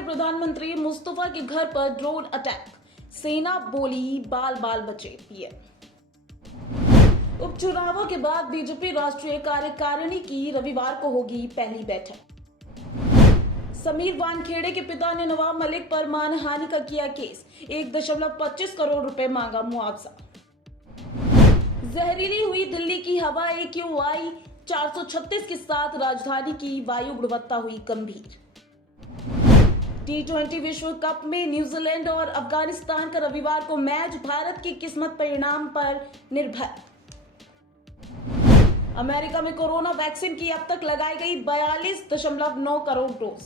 के प्रधानमंत्री मुस्तफा के घर पर ड्रोन अटैक, सेना बोली बाल बाल बचे पीएम। उपचुनावों के बाद बीजेपी राष्ट्रीय कार्यकारिणी की रविवार को होगी पहली बैठक। समीर वानखेड़े के पिता ने नवाब मलिक पर मानहानि का किया केस, 1.25 करोड़ रुपए मांगा मुआवजा। जहरीली हुई दिल्ली की हवा, AQI 436 के साथ राजधानी की वायु गुणवत्ता हुई गंभीर। T20 विश्व कप में न्यूजीलैंड और अफगानिस्तान का रविवार को मैच, भारत की किस्मत परिणाम पर निर्भर। अमेरिका में कोरोना वैक्सीन की अब तक लगाई गई 42.9 करोड़ डोज।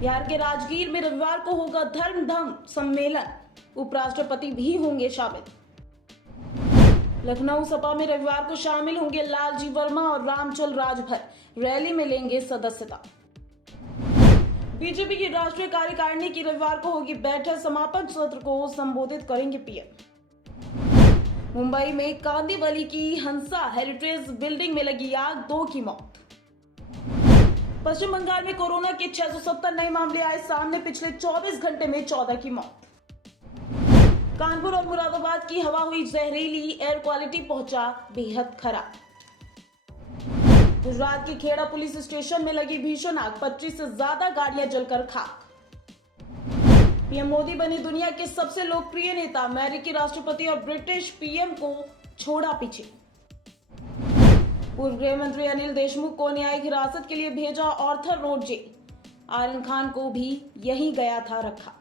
बिहार के राजगीर में रविवार को होगा धर्म सम्मेलन, उपराष्ट्रपति भी होंगे शामिल। लखनऊ सपा में रविवार को शामिल होंगे लालजी वर्मा और रामचल राजभर, रैली में लेंगे सदस्यता। बीजेपी की राष्ट्रीय कार्यकारिणी की रविवार को होगी बैठक, समापन सत्र को संबोधित करेंगे पीएम। मुंबई में कांदिवली की हंसा हेरिटेज बिल्डिंग में लगी आग, 2 की मौत। पश्चिम बंगाल में कोरोना के 670 नए मामले आए सामने, पिछले 24 घंटे में 14 की मौत। कानपुर और मुरादाबाद की हवा हुई जहरीली, एयर क्वालिटी पहुंचा बेहद खराब। गुजरात के खेड़ा पुलिस स्टेशन में लगी भीषण आग, 25 से ज्यादा गाड़ियां जलकर खाक। पीएम मोदी बने दुनिया के सबसे लोकप्रिय नेता, अमेरिकी राष्ट्रपति और ब्रिटिश पीएम को छोड़ा पीछे। पूर्व गृह मंत्री अनिल देशमुख को न्यायिक हिरासत के लिए भेजा Arthur Road jail, Aryan Khan को भी यहीं गया था रखा।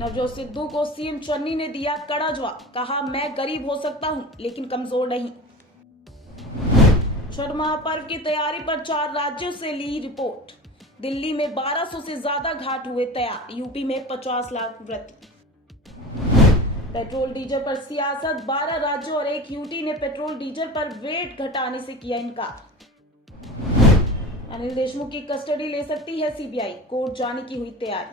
नवजोत सिद्धू को सीएम चन्नी ने दिया कड़ा जवाब, कहा मैं गरीब हो सकता हूं लेकिन कमजोर नहीं। छठ महापर्व की तैयारी पर 4 राज्यों से ली रिपोर्ट, दिल्ली में 1200 से ज्यादा घाट हुए तैयार, यूपी में 50 लाख व्रती। पेट्रोल डीजल पर सियासत, 12 राज्यों और 1 यूटी ने पेट्रोल डीजल पर वेट घटाने से किया इनकार। अनिल देशमुख की कस्टडी ले सकती है सीबीआई, कोर्ट जाने की हुई तैयारी।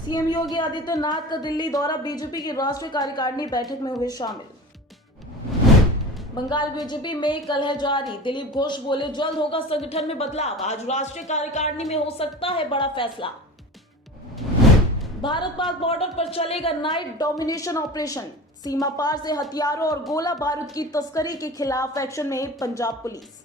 सीएम योगी आदित्यनाथ का दिल्ली दौरा, बीजेपी की राष्ट्रीय कार्यकारिणी बैठक में हुए शामिल। बंगाल बीजेपी में कलह जारी, दिलीप घोष बोले जल्द होगा संगठन में बदलाव, आज राष्ट्रीय कार्यकारिणी में हो सकता है बड़ा फैसला। भारत पाक बॉर्डर पर चलेगा नाइट डोमिनेशन ऑपरेशन, सीमा पार से हथियारों और गोला बारूद की तस्करी के खिलाफ एक्शन में पंजाब पुलिस।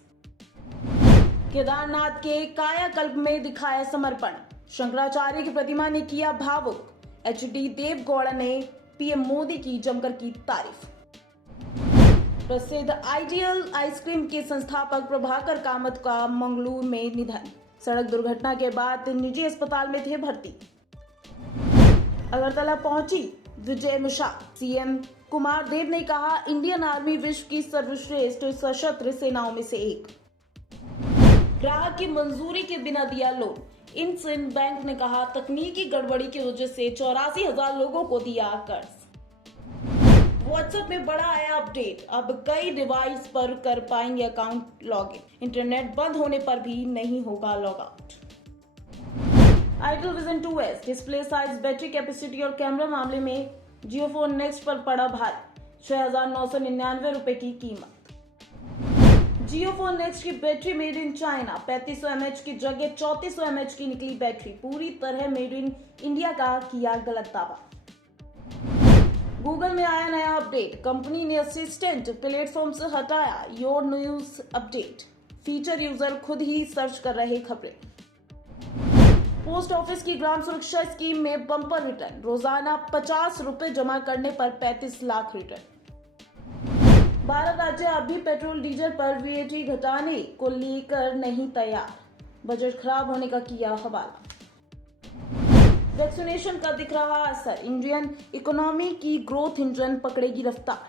केदारनाथ के कायाकल्प में दिखाया समर्पण, शंकराचार्य की प्रतिमा ने किया भावुक, HD देवगौड़ा ने पीएम मोदी की जमकर की तारीफ। प्रसिद्ध आइडियल आइसक्रीम के संस्थापक प्रभाकर कामत का मंगलुरु में निधन, सड़क दुर्घटना के बाद निजी अस्पताल में थे भर्ती। अगरतला पहुंची विजय मिशा, सीएम कुमार देव ने कहा इंडियन आर्मी विश्व की सर्वश्रेष्ठ सशस्त्र सेनाओं में से एक। ग्राहक की मंजूरी के बिना दिया लोन, इंडसिंड बैंक ने कहा तकनीकी गड़बड़ी की वजह से 84,000 लोगों को दिया कर्ज। व्हाट्सएप में बड़ा आया अपडेट, अब कई डिवाइस पर कर पाएंगे अकाउंट लॉगिन, इंटरनेट बंद होने पर भी नहीं होगा log out. Itel vision 2S display size, battery capacity और कैमरा मामले में जियोफोन नेक्स्ट पर पड़ा भारी, 6,999 रुपए की कीमत। जियोफोन नेक्स्ट की battery made in China, 3500 mAh की जगह 3400 mAh की निकली बैटरी, पूरी तरह मेड इन इंडिया का किया गलत दावा। गूगल में आया नया अपडेट, कंपनी ने असिस्टेंट प्लेटफॉर्म से हटाया your news update feature, user खुद ही सर्च कर रहे खबरें। पोस्ट ऑफिस की ग्राम सुरक्षा स्कीम में बम्पर रिटर्न, रोजाना 50 रुपए जमा करने पर 35 लाख रिटर्न। 12 राज्य अब भी पेट्रोल डीजल पर VAT घटाने को लेकर नहीं तैयार, बजट खराब होने का किया हवाला। वैक्सीनेशन का दिख रहा असर, इंडियन इकोनॉमी की ग्रोथ इंजन पकड़ेगी रफ्तार।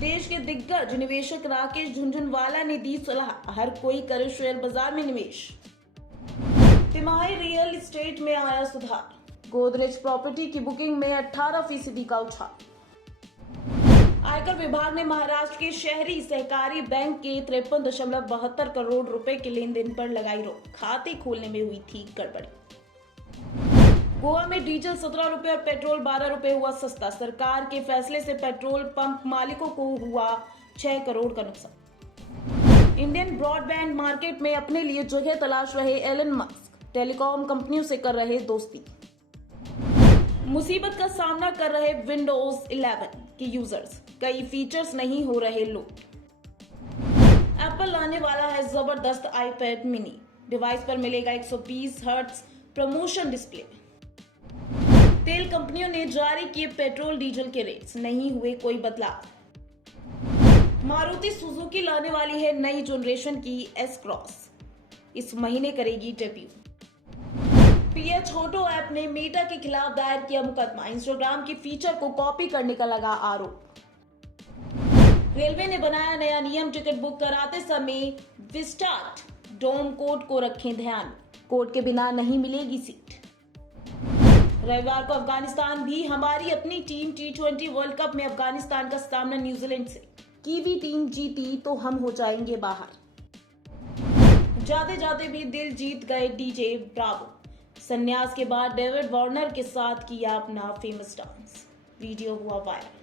देश के दिग्गज निवेशक राकेश झुनझुनवाला ने दी सलाह, हर कोई करे शेयर बाजार में निवेश। तिमाही रियल एस्टेट में आया सुधार, गोदरेज प्रॉपर्टी की बुकिंग में 18% का उछाल। आयकर विभाग ने महाराष्ट्र के शहरी सहकारी बैंक के 53.72 करोड़ रुपए के लेन देन पर लगाई रोक, खाते खोलने में हुई थी गड़बड़ी। गोवा में डीजल 17 रुपए और पेट्रोल 12 रुपए हुआ सस्ता, सरकार के फैसले से पेट्रोल पंप मालिकों को हुआ 6 करोड़ का नुकसान। इंडियन ब्रॉडबैंड मार्केट में अपने लिए जगह तलाश रहे एलन मस्क, टेलीकॉम कंपनियों से कर रहे दोस्ती। मुसीबत का सामना कर रहे विंडोज 11 के यूजर्स, कई फीचर्स नहीं हो रहे लोड। एप्पल लाने वाला है जबरदस्त आईपैड मिनी, डिवाइस पर मिलेगा 120 हर्ट्ज प्रमोशन डिस्प्ले। तेल कंपनियों ने जारी किए पेट्रोल डीजल के रेट्स, नहीं हुए कोई बदलाव। मारुति सुजुकी लाने वाली है नई जनरेशन की एस क्रॉस, इस महीने करेगी डेब्यू। पीएच ऑटो ऐप ने मेटा के खिलाफ दायर किया मुकदमा, इंस्टाग्राम की फीचर को कॉपी करने का लगा आरोप। रेलवे ने बनाया नया नियम, टिकट बुक कराते समय विस्टार्ट डोम कोड को रखें ध्यान, कोड के बिना नहीं मिलेगी सीट। रविवार को अफगानिस्तान भी हमारी अपनी टीम T20 वर्ल्ड कप में अफगानिस्तान का सामना न्यूजीलैंड से, कीवी टीम जीती तो हम हो जाएंगे बाहर। जाते जाते भी दिल जीत गए डीजे ब्रावो, संन्यास के बाद डेविड वार्नर के साथ किया अपना फेमस डांस, वीडियो हुआ वायरल।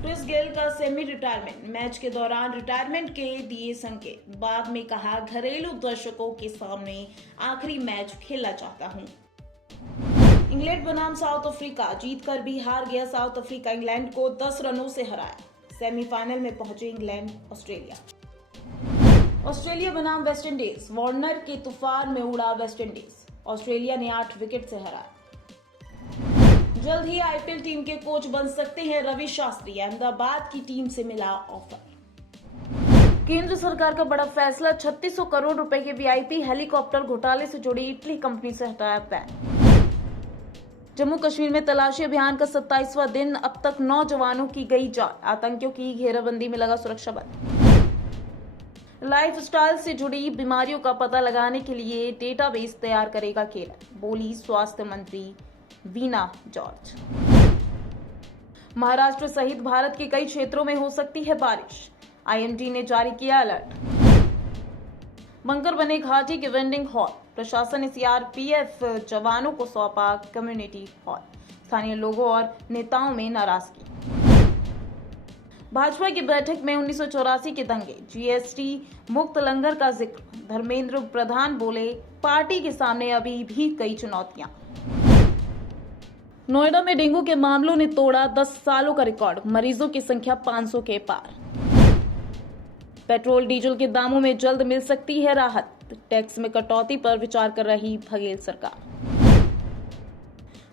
क्रिस गेल का सेमी रिटायरमेंट, मैच के दौरान रिटायरमेंट के दिए संकेत, बाद में कहा घरेलू दर्शकों के सामने आखिरी मैच खेलना चाहता हूं। इंग्लैंड बनाम साउथ अफ्रीका, जीतकर भी हार गया साउथ अफ्रीका, इंग्लैंड को 10 रनों से हराया, सेमीफाइनल में पहुंचे इंग्लैंड ऑस्ट्रेलिया। ऑस्ट्रेलिया बनाम वेस्टइंडीज, वार्नर के तूफान में उड़ा वेस्टइंडीज, ऑस्ट्रेलिया ने 8 विकेट से हराया। जल्द ही आईपीएल टीम के कोच बन सकते हैं रवि शास्त्री, अहमदाबाद की टीम से मिला ऑफर। केंद्र सरकार का बड़ा फैसला, 3600 करोड़ रुपए के वीआईपी हेलीकॉप्टर घोटाले से जुड़ी इटली कंपनी से हटाया बैन। जम्मू कश्मीर में तलाशी अभियान का 27वां दिन, अब तक 9 जवानों की गई जान, आतंकियों की घेराबंदी में लगा सुरक्षा बल। लाइफस्टाइल से जुड़ी बीमारियों का पता लगाने के लिए डेटाबेस तैयार करेगा केरल, बोली स्वास्थ्य मंत्री वीना जॉर्ज। महाराष्ट्र सहित भारत के कई क्षेत्रों में हो सकती है बारिश, आईएमडी ने जारी किया अलर्ट। बंकर बने घाटी के वेंडिंग हॉल, प्रशासन ने सीआरपीएफ जवानों को सौंपा कम्युनिटी हॉल, स्थानीय लोगों और नेताओं में नाराजगी। भाजपा की बैठक में 1984 के दंगे, जीएसटी मुक्त लंगर का जिक्र, धर्मेंद्र प्रधान बोले पार्टी के सामने अभी भी कई चुनौतियां। नोएडा में डेंगू के मामलों ने तोड़ा 10 सालों का रिकॉर्ड, मरीजों की संख्या 500 के पार। पेट्रोल डीजल के दामों में जल्द मिल सकती है राहत, टैक्स में कटौती पर विचार कर रही बघेल सरकार।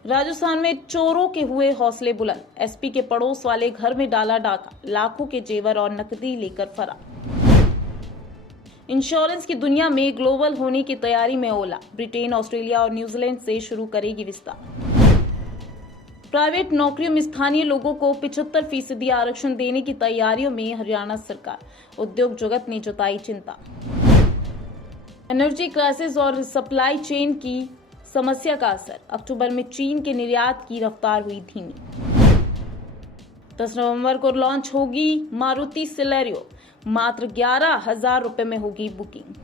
राजस्थान में चोरों के हुए हौसले बुलंद, एसपी के पड़ोस वाले घर में डाला डाका, लाखों के जेवर और नकदी लेकर फरार। इंश्योरेंस की दुनिया में ग्लोबल होने की तैयारी में ओला, ब्रिटेन, ऑस्ट्रेलिया और न्यूजीलैंड से शुरू करेगी विस्तार। प्राइवेट नौकरियों में स्थानीय लोगों को 75% आरक्षण देने की तैयारियों में हरियाणा सरकार, उद्योग जगत ने जताई चिंता। एनर्जी क्राइसिस और सप्लाई चेन की समस्या का असर, अक्टूबर में चीन के निर्यात की रफ्तार हुई धीमी। 10 नवंबर को लॉन्च होगी मारुति सिलेरियो, मात्र 11,000 रुपए में होगी बुकिंग।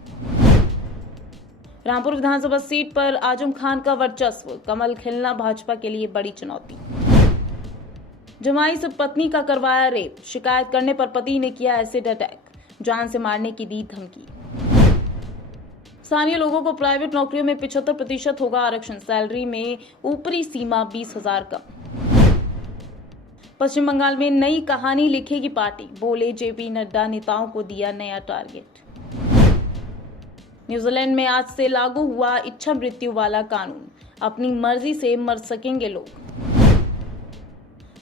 रामपुर विधानसभा सीट पर आजम खान का वर्चस्व, कमल खिलना भाजपा के लिए बड़ी चुनौती। जमाई से पत्नी का करवाया रेप, शिकायत करने पर पति ने किया एसिड अटैक, जान से मारने की दी धमकी। स्थानीय लोगों को प्राइवेट नौकरियों में 75% होगा आरक्षण, सैलरी में ऊपरी सीमा 20,000 कम। पश्चिम बंगाल में नई कहानी लिखेगी पार्टी, बोले जेपी नड्डा, नेताओं को दिया नया टारगेट। न्यूजीलैंड में आज से लागू हुआ इच्छा मृत्यु वाला कानून, अपनी मर्जी से मर सकेंगे लोग।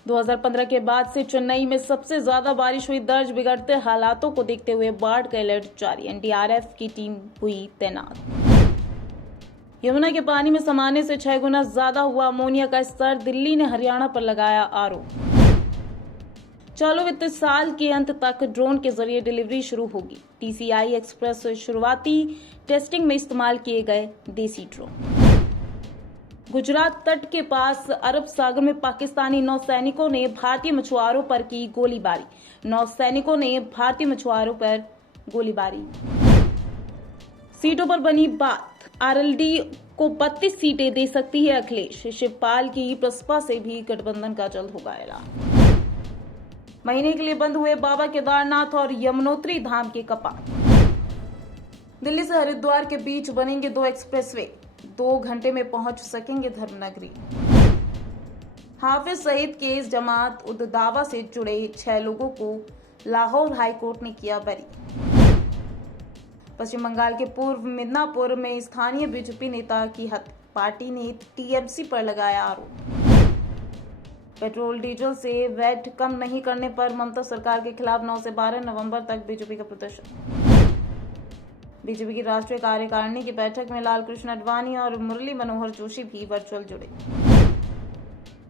2015 के बाद से चेन्नई में सबसे ज्यादा बारिश हुई दर्ज, बिगड़ते हालातों को देखते हुए बाढ़ का अलर्ट जारी, एनडीआरएफ की टीम हुई तैनात। यमुना के पानी में समाने से 6 गुना ज्यादा हुआ अमोनिया का स्तर, दिल्ली ने हरियाणा पर लगाया आरोप। चालू वित्त साल के अंत तक ड्रोन के जरिए डिलीवरी शुरू होगी, टीसीआई एक्सप्रेस शुरुआती टेस्टिंग में इस्तेमाल किए गए देसी ड्रोन। गुजरात तट के पास अरब सागर में पाकिस्तानी नौसैनिकों ने भारतीय मछुआरों पर की गोलीबारी, नौसैनिकों ने भारतीय मछुआरों पर गोलीबारी। सीटों पर बनी बात, आरएलडी को 32 सीटें दे सकती है अखिलेश, शिवपाल की बसपा से भी गठबंधन का जल्द होगा ऐलान। महीने के लिए बंद हुए बाबा केदारनाथ और यमुनोत्री धाम के कपाट। दिल्ली से हरिद्वार के बीच बनेंगे 2 एक्सप्रेसवे, 2 घंटे में पहुंच सकेंगे धर्मनगरी। हाफिज सईद केस जमात उद दावा से जुड़े 6 लोगों को लाहौर हाईकोर्ट ने किया बरी। पश्चिम बंगाल के पूर्व मिदनापुर में स्थानीय बीजेपी नेता की हत्या, पार्टी ने टीएमसी पर लगाया आरोप। पेट्रोल डीजल से वैट कम नहीं करने पर ममता सरकार के खिलाफ 9 से 12 नवंबर तक बीजेपी का प्रदर्शन। बीजेपी की राष्ट्रीय कार्यकारिणी की बैठक में लालकृष्ण आडवाणी और मुरली मनोहर जोशी भी वर्चुअल जुड़े।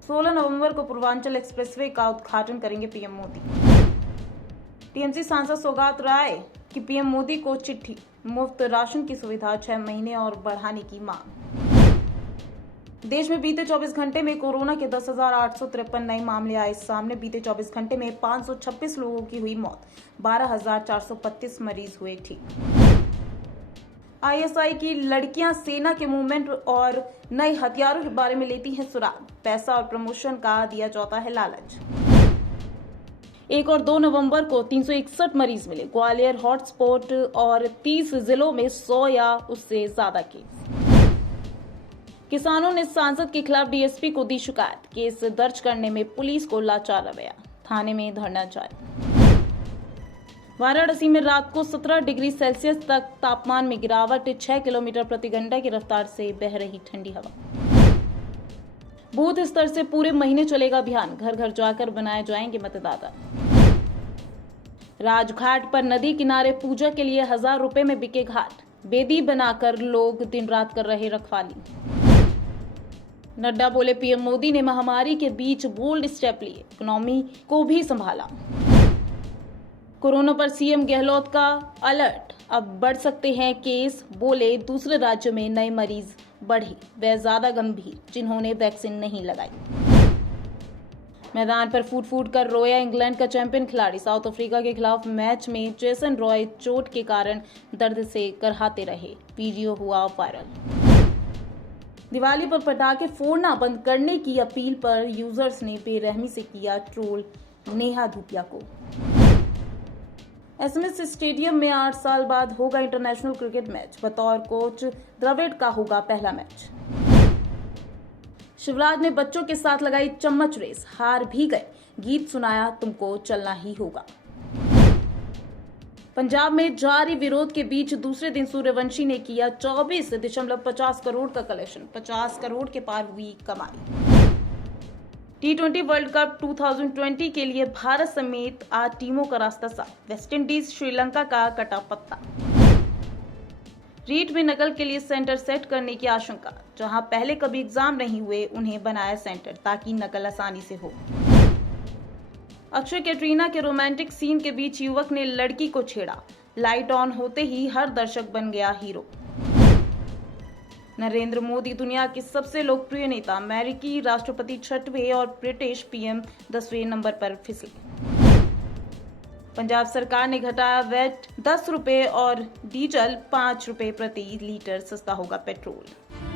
16 नवंबर को पूर्वांचल एक्सप्रेसवे का उद्घाटन करेंगे पीएम मोदी। टीएमसी सांसद सौगात राय की पीएम मोदी को चिट्ठी, मुफ्त राशन की सुविधा 6 महीने और बढ़ाने की मांग। देश में बीते 24 घंटे में कोरोना के 10,853 नए मामले आए सामने। बीते 24 घंटे में 526 लोगों की हुई मौत, 12,435 मरीज हुए ठीक। आईएसआई की लड़कियां सेना के मूवमेंट और नए हथियारों के बारे में लेती हैं सुराग। पैसा और प्रमोशन का दिया जाता है लालच। 1 और 2 नवंबर को 361 मरीज मिले। ग्वालियर हॉटस्पॉट और 30 जिलों में 100 या उससे ज्यादा केस। किसानों ने सांसद के खिलाफ डीएसपी को दी शिकायत। केस दर्ज करने में पुलिस को लाचार रवैया, थाने में धरना जारी। वाराणसी में रात को 17 डिग्री सेल्सियस तक तापमान में गिरावट, 6 किलोमीटर प्रति घंटा की रफ्तार से बह रही ठंडी हवा। बूथ स्तर से पूरे महीने चलेगा अभियान, घर घर जाकर बनाए जाएंगे मतदाता। राजघाट पर नदी किनारे पूजा के लिए 1000 रुपए में बिके घाट, बेदी बनाकर लोग दिन रात कर रहे रखवाली। नड्डा बोले पीएम मोदी ने महामारी के बीच बोल्ड स्टेप लिए, इकोनॉमी को भी संभाला। कोरोना पर सीएम गहलोत का अलर्ट, अब बढ़ सकते हैं केस, बोले दूसरे राज्यों में नए मरीज बढ़े, वे ज्यादा गंभीर जिन्होंने वैक्सीन नहीं लगाई। मैदान पर फूट कर रोया इंग्लैंड का चैंपियन खिलाड़ी। साउथ अफ्रीका के खिलाफ मैच में जेसन रॉय चोट के कारण दर्द से करहाते रहे, वीडियो हुआ वायरल। दिवाली पर पटाखे फोड़ना बंद करने की अपील पर यूजर्स ने बेरहमी से किया ट्रोल नेहा धूपिया को। एसएमएस स्टेडियम में 8 साल बाद होगा इंटरनेशनल क्रिकेट मैच, बतौर कोच द्रविड़ का होगा पहला मैच। शिवराज ने बच्चों के साथ लगाई चम्मच रेस, हार भी गए, गीत सुनाया तुमको चलना ही होगा। पंजाब में जारी विरोध के बीच दूसरे दिन सूर्यवंशी ने किया 24.50 करोड़ का कलेक्शन, 50 करोड़ के पार हुई कमाई। T20 वर्ल्ड कप 2020 के लिए भारत समेत 8 टीमों का रास्ता साफ। वेस्टइंडीज श्रीलंका का कटा पत्ता। रीट में नकल के लिए सेंटर सेट करने की आशंका, जहां पहले कभी एग्जाम नहीं हुए उन्हें बनाया सेंटर ताकि नकल आसानी से हो। अक्षय कैटरीना के रोमांटिक सीन के बीच युवक ने लड़की को छेड़ा, लाइट ऑन होते ही हर दर्शक बन गया हीरो। नरेंद्र मोदी दुनिया के सबसे लोकप्रिय नेता, अमेरिकी राष्ट्रपति 6वें और ब्रिटिश पीएम 10वें नंबर पर फिसले। पंजाब सरकार ने घटाया वैट 10 रुपए और डीजल 5 रुपए प्रति लीटर सस्ता होगा पेट्रोल।